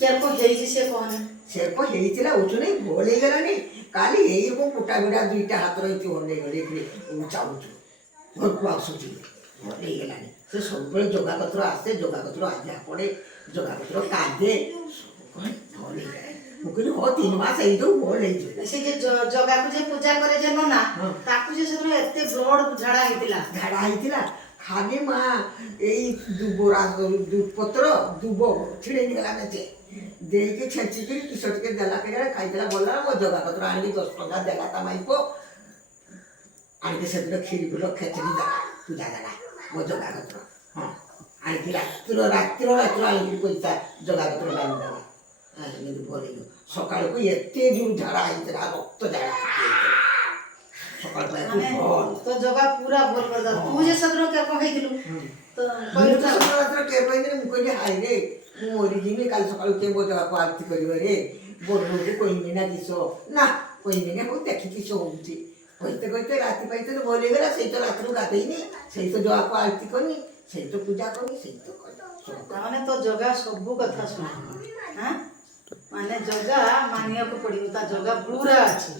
କେରକ ହେଇଛି ସେ କହନି ସେରକ ହେଇଥିଲା ଉଠୁନି ଭଲ ହେଇଗଲାନି କାଲି ଏଇ ମୁଁ କୁଟା ବିଡ଼ା ଦୁଇଟା ହାତ ରହିଛି ହନେଇ ହନେଇକିରି ଚାହୁଁଛୁ ଘରକୁ ଆସୁଛି ଭଲ ହେଇଗଲାନି ସେ ସବୁବେଳେ ଯୋଗାପତ୍ର ଆସେ ଯୋଗାପତ୍ର ଆଜ୍ଞା ପଡ଼େ ଯୋଗାପତ୍ର କାନ୍ଦେ ଭଲ ହେଇଗଲାନି ମୁଁ କହିଲି ହଁ 3 ମାସ ହେଇଯାଉ ଭଲ ହେଇଯିବ ସେ ଯେ ଜଗାକୁ ଯେ ପୂଜା કરે ଯେ ନନା ତାକୁ ଯେ ସେଦିନ ଏତେ ବ୍ଲଡ ଝାଡ଼ା ହେଇଥିଲା ଖାଲି ମା ଏଇ ଦୁବରା ପତ୍ର ଦୁବ ଛିଡ଼େଇ ନେଇଗଲା ମେଚେ ଦେଇକି ଛେଚିକିରି କିସ ଟିକେ ଦେଲା କେଜାଣେ ଖାଇଦେଲା ଗଲା ମୋ ଜଗାପତ୍ର ଆଣିକି 10 ଟଙ୍କା ଦେଲା ତା ମାଇପ ଆଣିକି ସେଦିନ କ୍ଷୀରି ଫୁଲ ଖେଚେଡ଼ି ଦେଲା ପୂଜା ଦେଲା ମୋ ଜଗାପତ୍ର ହଁ ଆଣିକି ରାତିର ଆଣିକିରି ପଇସା ଜଗାପତ୍ର ଡାଲି ଦେଲା ଏମିତି ଭଲ ହେଇଯିବ ସକାଳକୁ ଏତେ ଜୋର ଝାଡ଼ା ହେଇଥିଲା ରକ୍ତ ଝାଡ଼ା ସକାଳ ତ ଜଗା ପୁରା ଭଲ କରିଦେଲା ତୁ ଯେ ସେଦିନ କେରକ ହେଇଥିଲୁ ତ ମୁଁ କହିଲି ହାଇ ରେ ମୁଁ ମରିଯିବି କାଲି ସକାଳୁ କିଏ ମୋ ଜଗାକୁ ଆରତି କରିବ ରେ ବୋଲକୁ କହିବି ନା କିସ ନା କହିବି ନା ହଉ ଦେଖି କିସ ହଉଛି କହିତେ ରାତି ପାଇତେ ଭଲ ହେଇଗଲା ସେଇ ତ ରାତିରୁ ଗାଧେଇନି ସେଇ ତ ଜଗାକୁ ଆରତି କରିନି ସେଇ ତ ପୂଜା କରିନି ସେଇ ତ ତାମାନେ ତ ଜଗା ସବୁ କଥା ଶୁଣିବ ମାନେ ଜଗା ମାନିବାକୁ ପଡ଼ିବ ତା ଜଗା ପୁରା ଅଛି